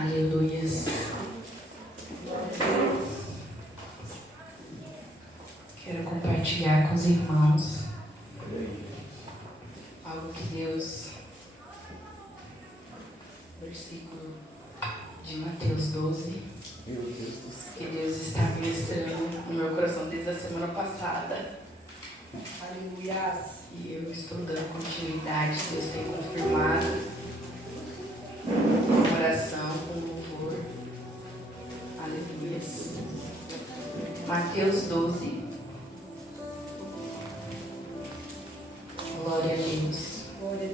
Aleluias. Quero compartilhar com os irmãos algo que Deus, versículo de Mateus 12, que Deus está ministrando no meu coração desde a semana passada. Aleluia. E eu estou dando continuidade, Deus tem confirmado com oração, com louvor. Aleluia. Mateus 12. Glória a Deus. Glória a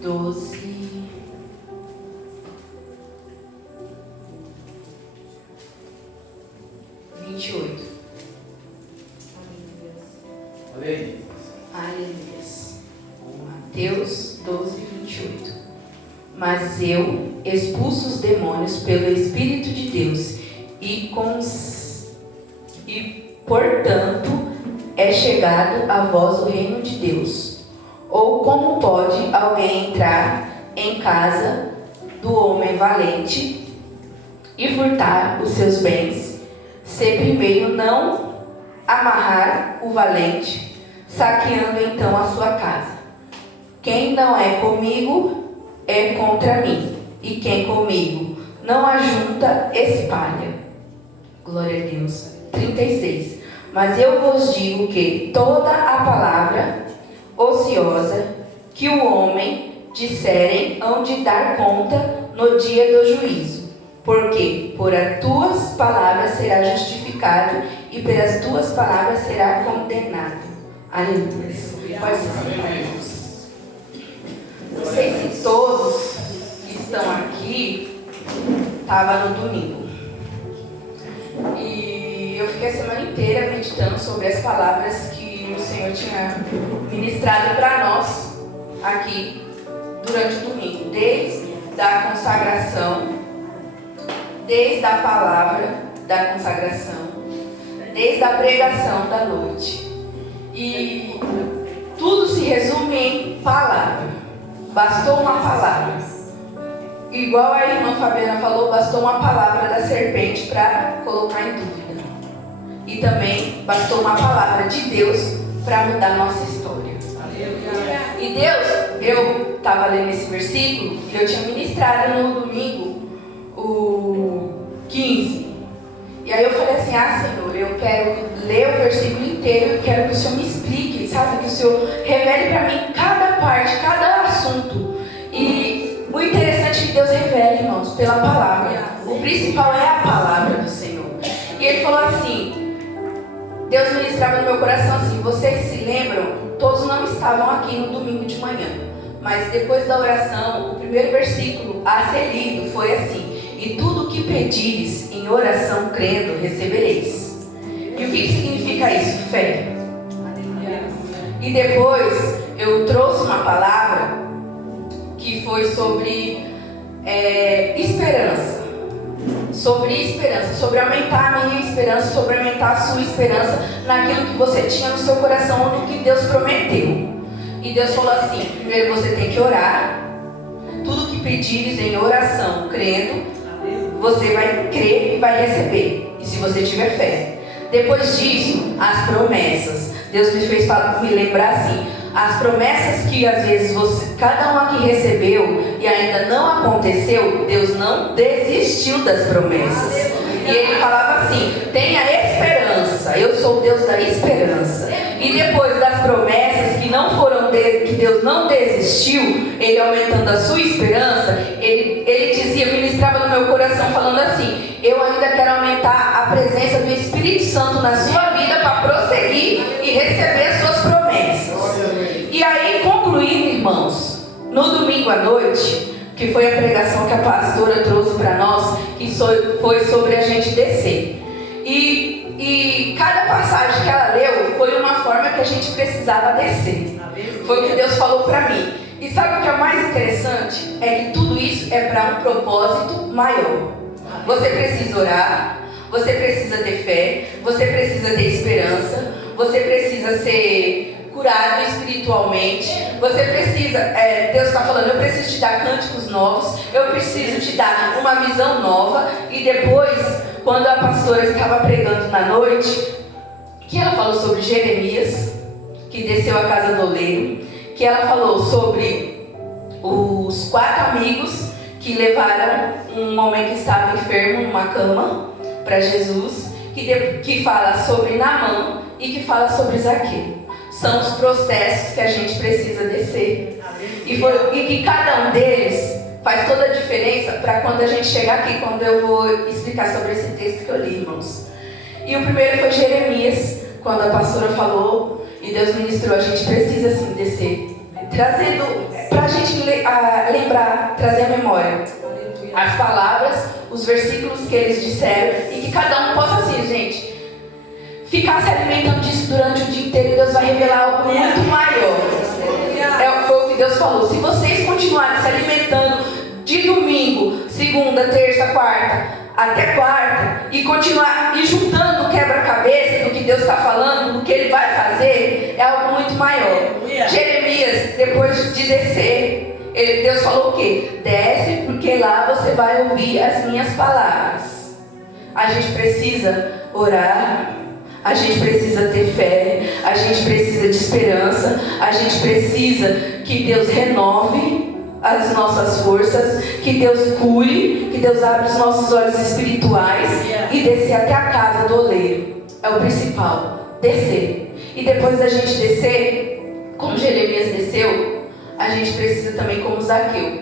Deus. 12. 28. Aleluia. Aleluia. Mateus 12, 28. Mas eu expulso os demônios pelo Espírito de Deus e portanto é chegado a vós o reino de Deus. Ou como pode alguém entrar em casa do homem valente e furtar os seus bens, se primeiro não amarrar o valente, saqueando então a sua casa? Quem não é comigo é contra mim, e quem comigo não ajunta, espalha. Glória a Deus. 36. Mas eu vos digo que toda a palavra ociosa que o homem disserem hão de dar conta no dia do juízo. Porque por as tuas palavras será justificado e pelas tuas palavras será condenado. Aleluia. Pode se sentar, irmãos. Não sei se todos que estão aqui estavam no domingo. E eu fiquei a semana inteira meditando sobre as palavras que o Senhor tinha ministrado para nós aqui durante o domingo. Desde a consagração, desde a palavra da consagração, desde a pregação da noite. E tudo se resume em palavra. Bastou uma palavra. Igual a irmã Fabiana falou, bastou uma palavra da serpente para colocar em dúvida. E também bastou uma palavra de Deus para mudar nossa história. E Deus, eu estava lendo esse versículo, que eu tinha ministrado no domingo, o 15. E aí eu falei assim, Senhor, eu quero ler o versículo inteiro, eu quero que o Senhor me explique, sabe? Que o Senhor revele para mim cada parte, cada assunto. E o interessante é que Deus revela, irmãos, pela palavra. O principal é a palavra do Senhor. E Ele falou assim, Deus ministrava no meu coração assim, vocês se lembram? Todos não estavam aqui no domingo de manhã. Mas depois da oração, o primeiro versículo a ser lido foi assim, e tudo o que pedires em oração crendo, recebereis. E o que significa isso? Fé. E depois eu trouxe uma palavra que foi sobre esperança. Sobre esperança, sobre aumentar a minha esperança, sobre aumentar a sua esperança naquilo que você tinha no seu coração ou no que Deus prometeu. E Deus falou assim, primeiro você tem que orar. Tudo que pedires em oração, crendo, você vai crer e vai receber. E se você tiver fé. Depois disso, as promessas. Deus me fez me lembrar assim, as promessas que às vezes cada um aqui recebeu e ainda não aconteceu, Deus não desistiu das promessas. E Ele falava assim, tenha esperança, eu sou o Deus da esperança. E depois das promessas que Deus não desistiu, Ele aumentando a sua esperança, ele dizia, ministrava no meu coração falando assim, eu ainda quero aumentar a presença do Espírito Santo na sua vida para prosseguir e receber as suas promessas. E aí, concluindo, irmãos, no domingo à noite, que foi a pregação que a pastora trouxe para nós, que foi sobre a gente descer. E cada passagem que ela leu foi uma forma que a gente precisava descer. Foi o que Deus falou para mim. E sabe o que é mais interessante? É que tudo isso é para um propósito maior. Você precisa orar, você precisa ter fé, você precisa ter esperança, você precisa ser curado espiritualmente. Você precisa, Deus está falando, eu preciso te dar cânticos novos, eu preciso te dar uma visão nova. E depois, quando a pastora estava pregando na noite, que ela falou sobre Jeremias, que desceu a casa do oleiro, que ela falou sobre os 4 amigos que levaram um homem que estava enfermo numa cama para Jesus, que fala sobre Naamã e que fala sobre Zaqueu. São os processos que a gente precisa descer. E que cada um deles faz toda a diferença para quando a gente chegar aqui, quando eu vou explicar sobre esse texto que eu li, irmãos. E o primeiro foi Jeremias, quando a pastora falou e Deus ministrou, a gente precisa sim descer, trazendo para a gente lembrar, trazer a memória, as palavras, os versículos que eles disseram, e que cada um possa assim, gente, ficar se alimentando disso durante o dia inteiro. E Deus vai revelar algo muito maior. Foi o que Deus falou. Se vocês continuarem se alimentando de domingo, segunda, terça, quarta, até quarta, e continuar juntando o quebra-cabeça do que Deus está falando, do que Ele vai fazer, é algo muito maior. Jeremias, depois de descer, Deus falou o quê? Desce, porque lá você vai ouvir as minhas palavras. A gente precisa orar, a gente precisa ter fé, a gente precisa de esperança, a gente precisa que Deus renove as nossas forças, que Deus cure, que Deus abra os nossos olhos espirituais e descer até a casa do oleiro. É o principal, descer. E depois da gente descer, como Jeremias desceu, a gente precisa também, como Zaqueu,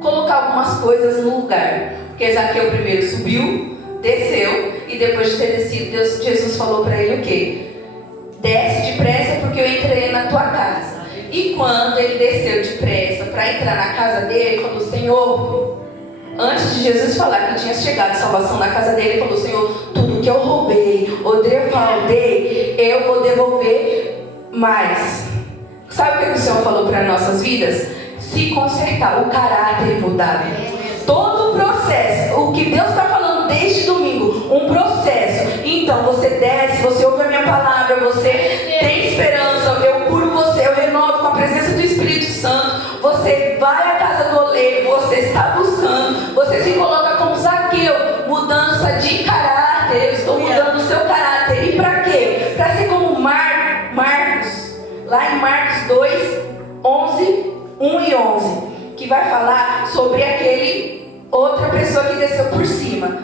colocar algumas coisas no lugar. Porque Zaqueu primeiro subiu, desceu, e depois de ter descido, Jesus falou para ele o quê? Desce depressa, porque eu entrei na tua casa. E quando ele desceu depressa para entrar na casa dele, ele falou: Senhor, antes de Jesus falar que tinha chegado salvação na casa dele, ele falou: Senhor, tudo que eu roubei ou defraudei, eu vou devolver mais. Sabe o que o Senhor falou para nossas vidas? Se consertar, o caráter mudar. Todo o processo, o que Deus está falando desde domingo, um processo. Então você desce, você ouve a minha palavra, você tem esperança, eu curo você, eu renovo com a presença do Espírito Santo. Você vai à casa do oleiro, você está buscando, você se coloca como Zaqueu, mudança de caráter. Eu estou mudando o seu caráter. E para quê? Para ser como Marcos, lá em Marcos 2, 11, 1 e 11, que vai falar sobre aquele outra pessoa que desceu por cima.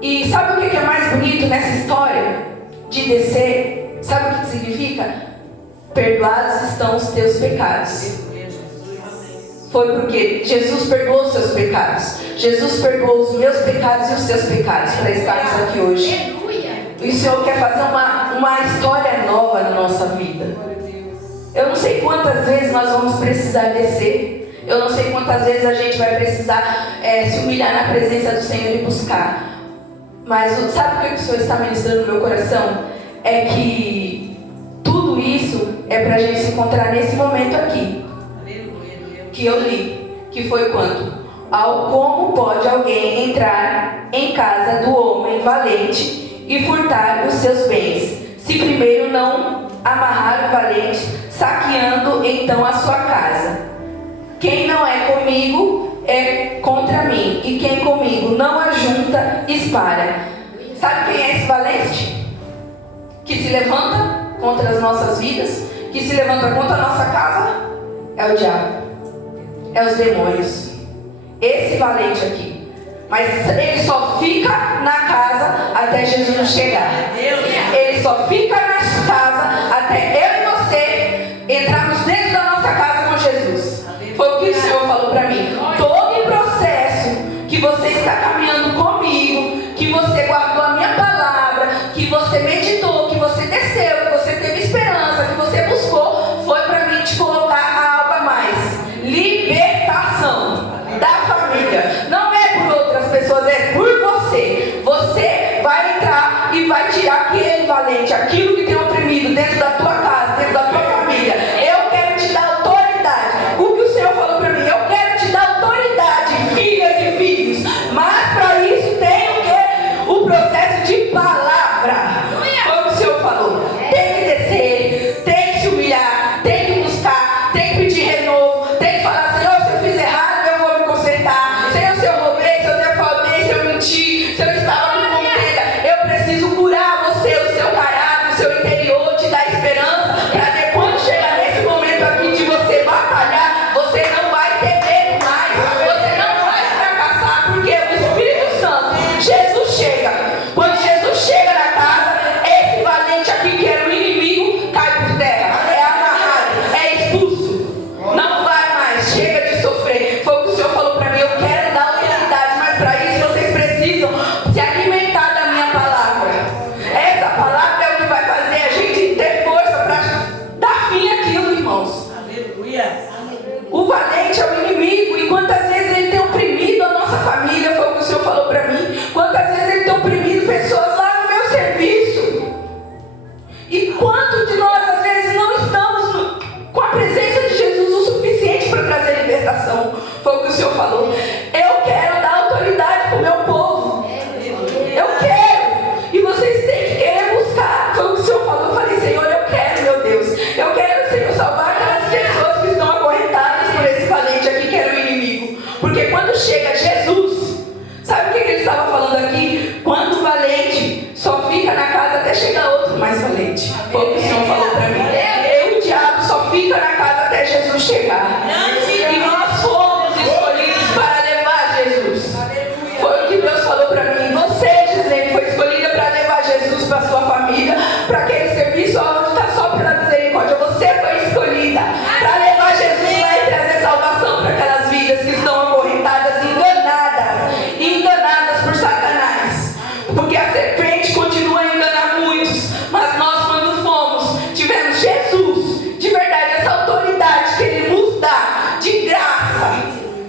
E sabe o que é mais bonito nessa história de descer? Sabe o que significa? Perdoados estão os teus pecados. Foi porque Jesus perdoou os seus pecados. Jesus perdoou os meus pecados e os seus pecados para estarmos aqui hoje. E o Senhor quer fazer uma história nova na nossa vida. Eu não sei quantas vezes nós vamos precisar descer. Eu não sei quantas vezes a gente vai precisar se humilhar na presença do Senhor e buscar. Mas sabe o que o Senhor está ministrando no meu coração? É que tudo isso é para a gente se encontrar nesse momento aqui. Que eu li. Que foi quando? Como pode alguém entrar em casa do homem valente e furtar os seus bens, se primeiro não amarrar o valente, saqueando então a sua casa? Quem não é comigo é contra mim, e quem comigo não ajunta, espalha. Sabe quem é esse valente? Que se levanta contra as nossas vidas, que se levanta contra a nossa casa? É o diabo, é os demônios. Esse valente aqui. Mas ele só fica na casa até Jesus chegar. Ele só fica na casa até eu e você entrarmos dentro da nossa casa com Jesus. Foi o que o Senhor falou para mim. Todo o processo que você está caminhando comigo, que você guardou a minha palavra, que você meditou, que você desceu, que você teve esperança, que você buscou, foi para mim te colocar algo a mais. Libertação da família. Não é por outras pessoas, é por você. Você vai entrar e vai tirar aquele valente, aquilo que tem oprimido dentro da tua casa, dentro da tua família. Eu falou. Eu quero dar autoridade para o meu povo. Eu quero. E vocês têm que querer buscar. Foi o que o Senhor falou. Eu falei, Senhor, eu quero, meu Deus. Eu quero, Senhor, salvar aquelas pessoas que estão acorrentadas por esse valente aqui que era o inimigo. Porque quando chega Jesus, sabe o que ele estava falando aqui? Quando o valente só fica na casa até chegar outro mais valente. Foi o que o Senhor falou para mim. Eu e o diabo só fica na casa até Jesus chegar. E nós fomos escolhidos para levar Jesus. Foi o que Deus falou para mim. Você, Gislene, foi escolhida para levar Jesus para sua família, para aquele serviço onde está só pela misericórdia. Você foi escolhida para levar Jesus lá e trazer salvação para aquelas vidas que estão acorrentadas, enganadas por Satanás. Porque a serpente continua a enganar muitos, mas nós, quando fomos, tivemos Jesus, de verdade, essa autoridade que Ele nos dá, de graça,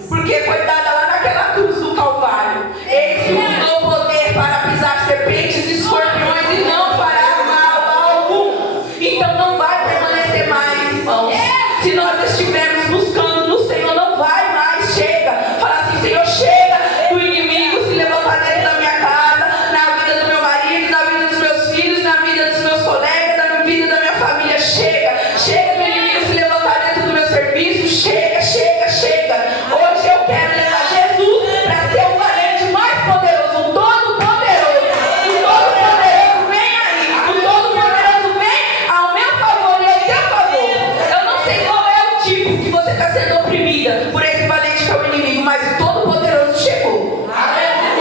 porque foi dada lá naquela cruz do Calvário. Ele nos deu poder para pisar serpentes e escorpiões e não fará mal algum. Então não vai permanecer mais, irmãos. Se nós estivermos buscando no Senhor, não vai mais. Chega. Fala assim, Senhor, chega do inimigo se levantar dentro da minha casa, na vida do meu marido, na vida dos meus filhos, na vida dos meus colegas, na vida da minha família. Chega. Chega do inimigo se levantar dentro do meu serviço. Chega, chega, chega. Hoje eu quero levar Jesus para ser o valente mais poderoso, o todo-poderoso. O todo-poderoso vem aí. O todo-poderoso vem ao meu favor e ao teu favor. Eu não sei qual é o tipo que você está sendo oprimida por esse valente que é o inimigo, mas o todo-poderoso chegou. O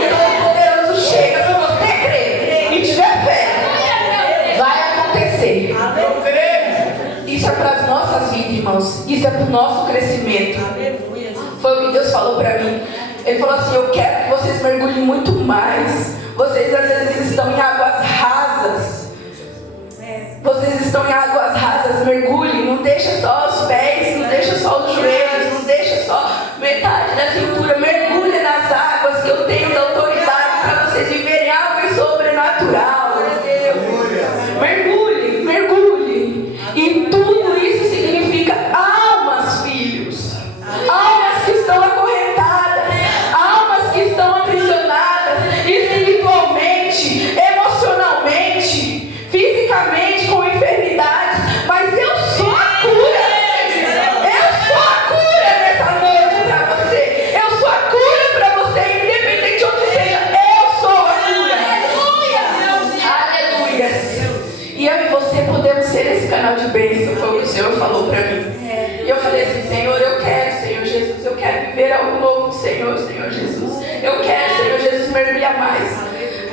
todo-poderoso chega. Se você crer e tiver fé, vai acontecer. Isso é para as nossas vidas, irmãos. Isso é para o nosso crescimento. Foi o que Deus falou para mim. Ele falou assim, eu quero que vocês mergulhem muito mais. Vocês às vezes estão em águas rasas. Vocês estão em águas rasas, mergulhem. Não deixa só os pés, não deixa só os joelhos, não deixa só metade da cintura. Mergulha nas águas que eu tenho da autoridade para vocês viverem algo sobrenatural. Mergulhe, mergulhe. E tudo isso significa almas, filhos. Almas que estão acorrentadas, almas que estão aprisionadas espiritualmente, emocionalmente, fisicamente, com enfermidades. Mas eu sou a cura. Eu sou a cura nessa noite para você. Eu sou a cura para você, independente de onde seja. Eu sou a cura. Aleluia. E eu e você podemos ser esse canal de bênção. Foi o que o Senhor falou para mim. E eu falei assim, Senhor, eu quero, Senhor Jesus, eu quero viver algo novo, Senhor Jesus. Eu quero, Senhor Jesus, mergulhar mais.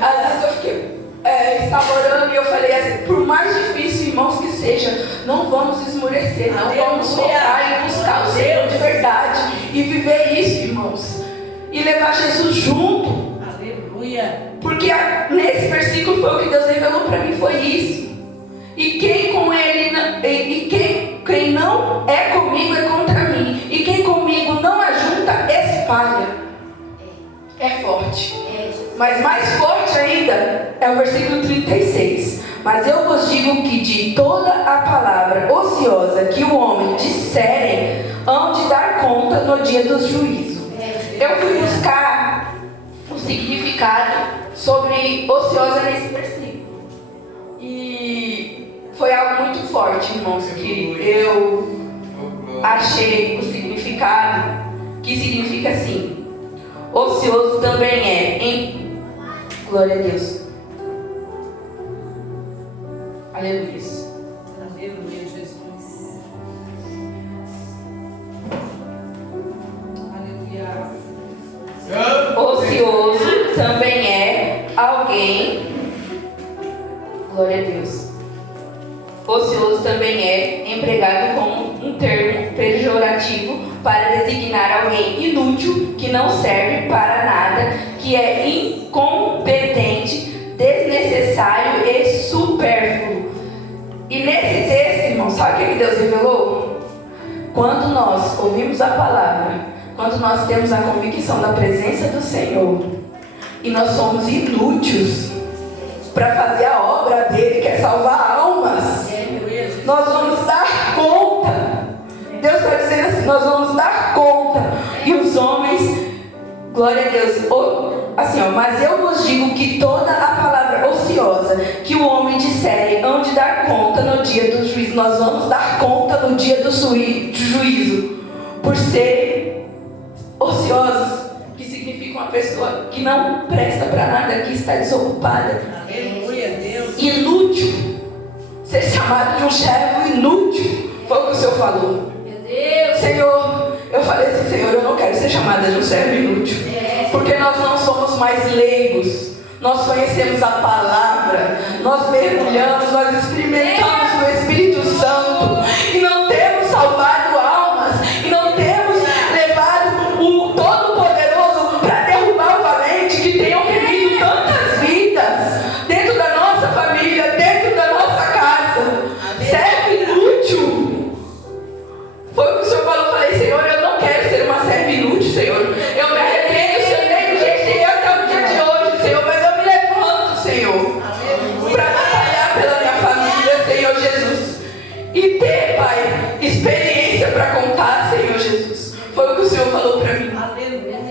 Às vezes eu fiquei, estava orando e eu falei assim, por mais difícil, irmãos, que seja, não vamos esmorecer, não vamos focar em buscar o Senhor de verdade e viver isso, irmãos. E levar Jesus junto. Aleluia. Porque nesse versículo foi o que Deus revelou para mim, foi isso. E quem com ele, quem não é comigo é contra mim. E quem comigo não ajunta, espalha. É forte. Mas mais forte ainda é o versículo 36. Mas eu vos digo que de toda a palavra ociosa que o homem disserem, hão de dar conta no dia do juízo. Eu fui buscar o significado sobre ociosa nesse versículo. E foi algo muito forte, irmãos, que eu achei o significado, que significa assim: ocioso também é em... Glória a Deus. Aleluia. Aleluia, Jesus. Aleluia. Ocioso também é alguém... Glória a Deus. Ocioso também é empregado como um termo pejorativo para designar alguém inútil, que não serve para nada, que é incompetente, desnecessário e supérfluo. E nesse texto, irmão, sabe o que Deus revelou? Quando nós ouvimos a palavra, quando nós temos a convicção da presença do Senhor, e nós somos inúteis para fazer a obra dele, que é salvar almas, nós vamos dar conta. Deus está dizendo assim, nós vamos dar conta. E os homens Glória a Deus. Assim, mas eu vos digo que toda a palavra ociosa que o homem disser, hão de dar conta no dia do juízo. Nós vamos dar conta no dia do juízo. Por ser ociosos, que significa uma pessoa que não presta para nada, que está desocupada. Aleluia, Deus. Inútil. Ser chamado de um servo inútil. Foi o que o Senhor falou. Meu Deus. Senhor, eu falei assim, Senhor, eu não quero ser chamada de um servo inútil. Porque nós não somos mais leigos. Nós conhecemos a palavra. Nós mergulhamos, nós experimentamos o Espírito Santo. E não temos salvado almas. E não temos levado o Todo-Poderoso para derrubar o valente que tem oprimido tantas vidas. Dentro da nossa família, dentro da nossa casa. Servo inútil. Foi o que o Senhor falou. Eu falei, Senhor, eu não quero ser uma serva inútil, Senhor. Eu me arrependo, Senhor, negligenciei até o dia de hoje, Senhor. Mas eu me levanto, Senhor, para batalhar pela minha família, Senhor Jesus. E ter, Pai, experiência para contar, Senhor Jesus. Foi o que o Senhor falou para mim.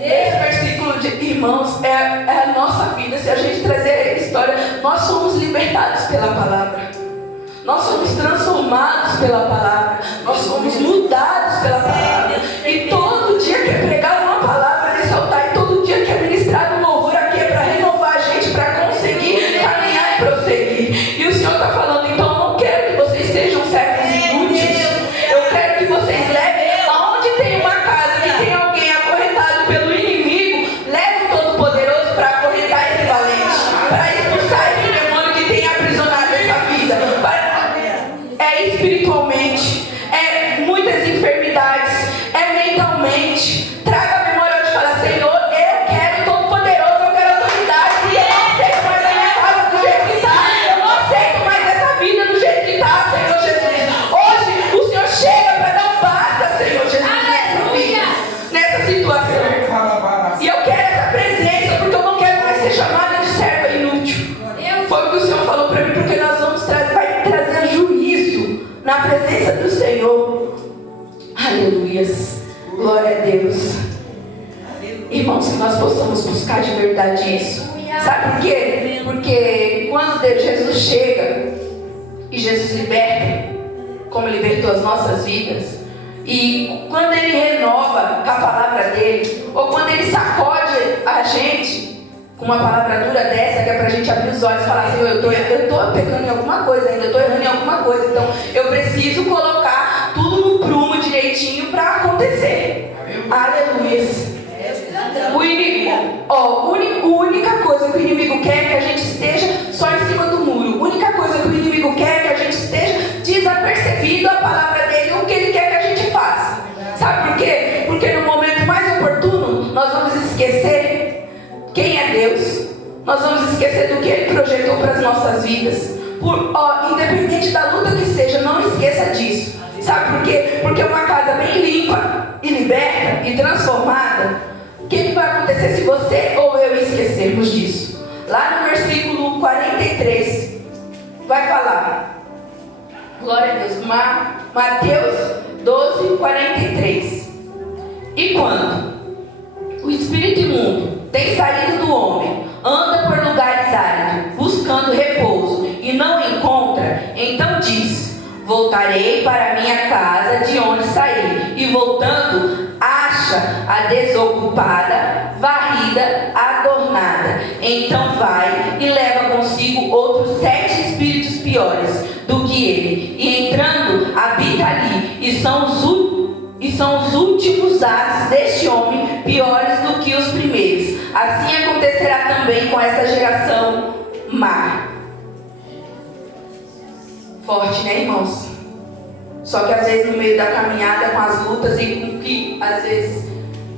Esse versículo de irmãos é a nossa vida. Se a gente trazer a história, nós somos libertados pela palavra. Nós somos transformados pela palavra. Nós somos mudados pela palavra. E todo dia que é pregado uma palavra nesse altar, e todo dia que é ministrado um louvor aqui, é para renovar a gente, para conseguir caminhar e prosseguir. E o Senhor está falando, então eu não quero que vocês sejam servos inúteis. Eu quero que vocês levem aonde tem uma casa que tem alguém acorrentado pelo inimigo, leve o Todo-Poderoso para acorrentar esse valente, para expulsar esse demônio que tem aprisionado essa vida. Espiritualmente, muitas enfermidades, mentalmente. Traga a memória de falar, Senhor, eu quero o Todo-Poderoso, eu quero autoridade. E eu não aceito mais a minha casa do jeito que está. Eu não aceito mais essa vida do jeito que está, Senhor Jesus. Hoje o Senhor chega para dar um basta, Senhor Jesus, nessa vida, nessa situação. E eu quero essa presença, porque eu não quero mais ser chamada de serva inútil. Foi o que o Senhor falou para mim, porque nós vamos vai trazer juízo na presença do Senhor. Aleluias. Glória a Deus. Irmãos, que nós possamos buscar de verdade isso. Sabe por quê? Porque quando Jesus chega e Jesus liberta, como libertou as nossas vidas, e quando Ele renova a palavra dEle, ou quando Ele sacode a gente com uma palavra dura dessa, que é pra gente abrir os olhos e falar, Senhor, eu tô pecando em alguma coisa ainda, eu tô errando em alguma coisa, então eu preciso colocar tudo no prumo direitinho para acontecer. Aleluia. A única coisa que o inimigo quer é que a gente esteja só em cima do muro. A única coisa que o inimigo quer é que a gente esteja desapercebido a palavra dele, o que ele quer que a gente faça. Sabe por quê? Porque no momento mais oportuno, nós vamos esquecer quem é Deus. Nós vamos esquecer do que Ele projetou para as nossas vidas. Independente da luta que seja, não esqueça disso. Sabe por quê? Porque uma casa bem limpa e liberta e transformada, o que vai acontecer se você ou eu esquecermos disso? Lá no versículo 43 vai falar, glória a Deus, Mateus 12, 43. E quando o espírito imundo tem saído do homem, anda por lugares áridos, buscando repouso, e não encontra, então diz, voltarei para a minha casa de onde saí, e voltando, acha a desocupada, varrida, adornada. Então vai e leva consigo outros 7 espíritos piores do que ele, e entrando, habita ali, e são os últimos atos deste homem piores do que os primeiros. Assim acontecerá também com essa geração má. Forte, né, irmãos? Só que às vezes no meio da caminhada, com as lutas e com que às vezes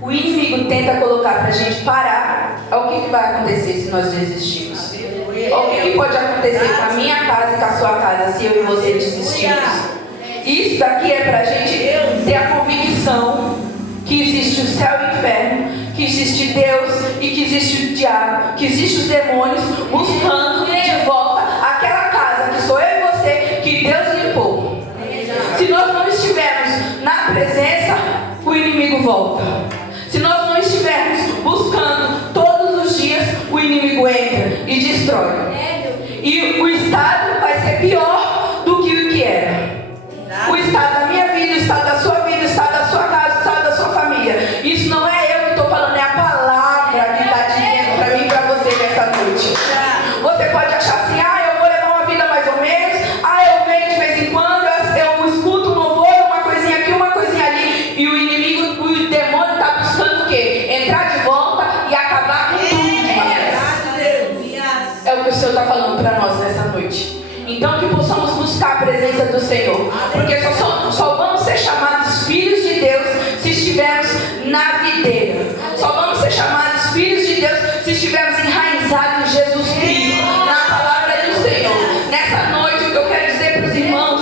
o inimigo tenta colocar pra gente parar, o que vai acontecer se nós desistirmos? O que pode acontecer com a minha casa e com a sua casa se eu e você desistirmos? Isso daqui é pra gente ter a convicção que existe o céu e o inferno, que existe Deus e que existe o diabo, que existe os demônios buscando de volta aquela casa que sou eu e você, que Deus limpou. Se nós não estivermos na presença, o inimigo volta. Se nós não estivermos buscando E o estado vai ser pior do que o que era. O estado da minha vida, o estado da sua vida, o estado da sua casa, o estado da sua família. Isso não é eu que estou falando, é a palavra que está dizendo para mim e para você nessa noite. Você pode achar assim, eu vou levar uma vida mais ou menos, eu venho de vez em quando, eu escuto um louvor, uma coisinha aqui, uma coisinha ali, e o inimigo, o demônio está buscando o quê? Entrar de volta e acabar com tudo de uma vez. É o que o Senhor está falando para nós nessa noite. Então que possamos buscar a presença do Senhor, porque só vamos ser chamados filhos de Deus se estivermos na videira. Só vamos ser chamados filhos de Deus se estivermos enraizados em Jesus Cristo, na palavra do Senhor. Nessa noite o que eu quero dizer para os irmãos,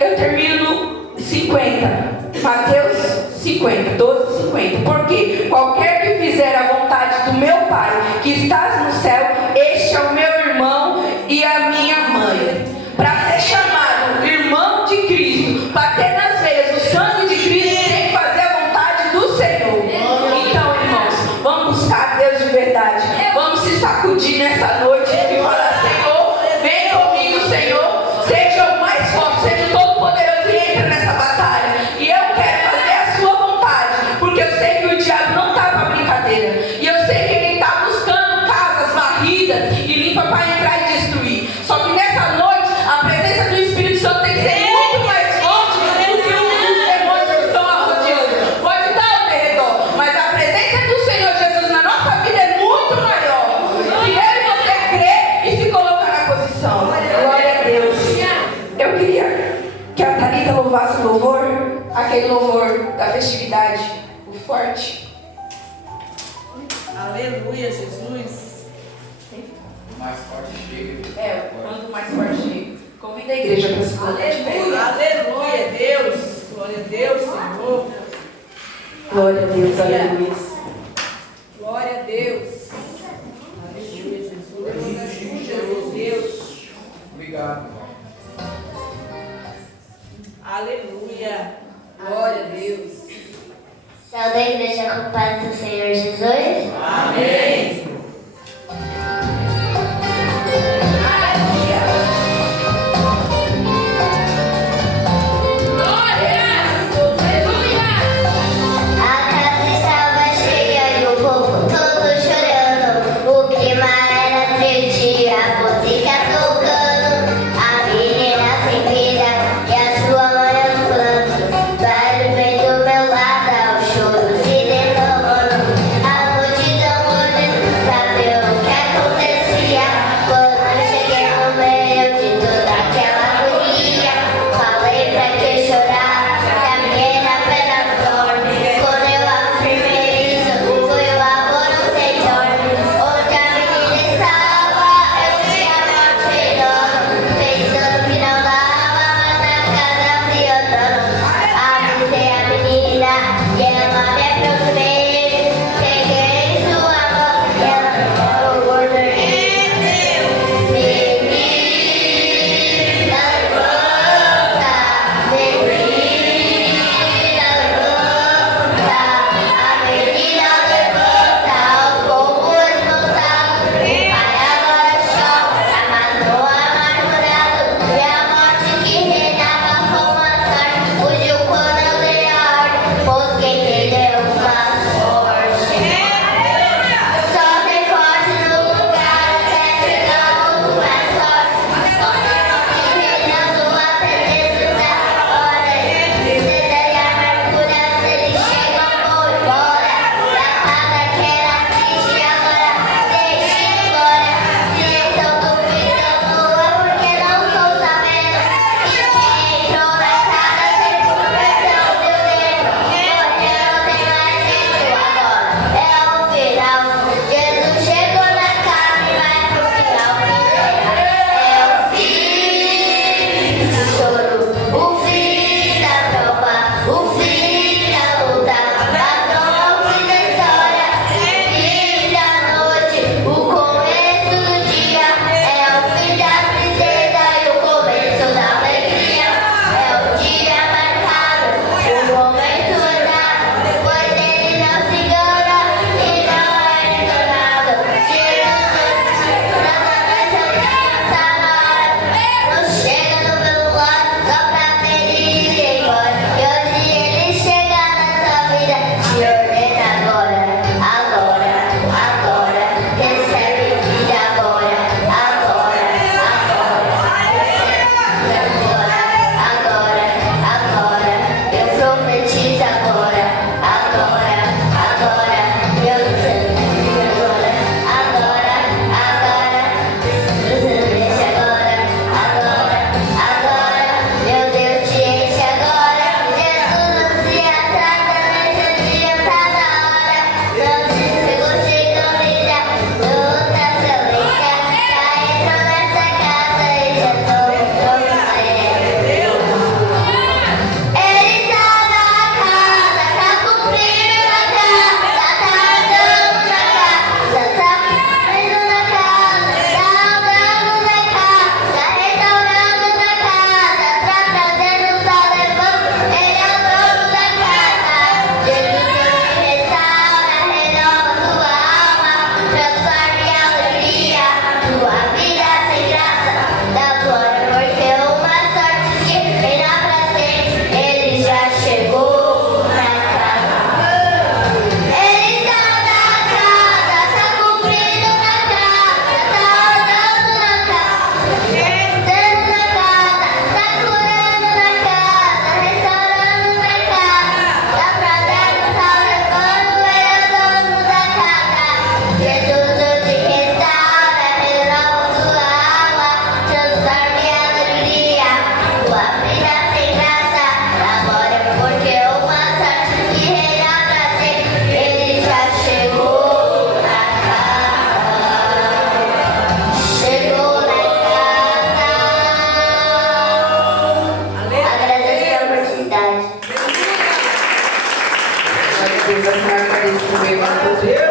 eu termino no 50, Mateus 50, 12, 50. Porque qualquer que fizer a vontade do meu Pai que estás no céu, este é o meu irmão e a minha mãe. Para ser chamado irmão de Cristo, para ter nas veias o sangue de Cristo, tem que fazer a vontade do Senhor. Então, irmãos, vamos buscar a Deus de verdade. Vamos se sacudir nessa noite e falar: Senhor, vem comigo, Senhor. Seja o mais forte, seja o todo-poderoso e entra nessa batalha. E eu quero fazer a sua vontade, porque eu sei que o diabo não está para brincadeira. E eu sei que ele está buscando casas varridas e limpas para entrar e destruir. Só que nessa noite, a presença do Espírito Santo tem que ser muito mais forte do que os demônios que estão rodeando. Pode estar ao redor, mas a presença do Senhor Jesus na nossa vida é muito maior. Se eu e você crer e se colocar na posição. Glória a Deus. Eu queria que a Thalita louvasse o louvor, aquele louvor da festividade, o forte. Aleluia, Jesus. Mais forte chega. Quanto mais forte chega. Convida a igreja para se colocar de pé. Aleluia, Deus. Glória a Deus, Senhor. Glória a Deus, aleluia. Glória a Deus. Aleluia, Jesus. Jesus, Deus. Obrigado. Aleluia. Glória a Deus. Salve a igreja com paz do Senhor Jesus. Amém. A casa estava cheia e o povo todo chorando. O clima era triste, a música tocando. A menina sem filha e a sua mãe aos prantos. Velho bem do meu lado, o choro se renovando. A noite Deus, a Senhora agradeço por meu irmão.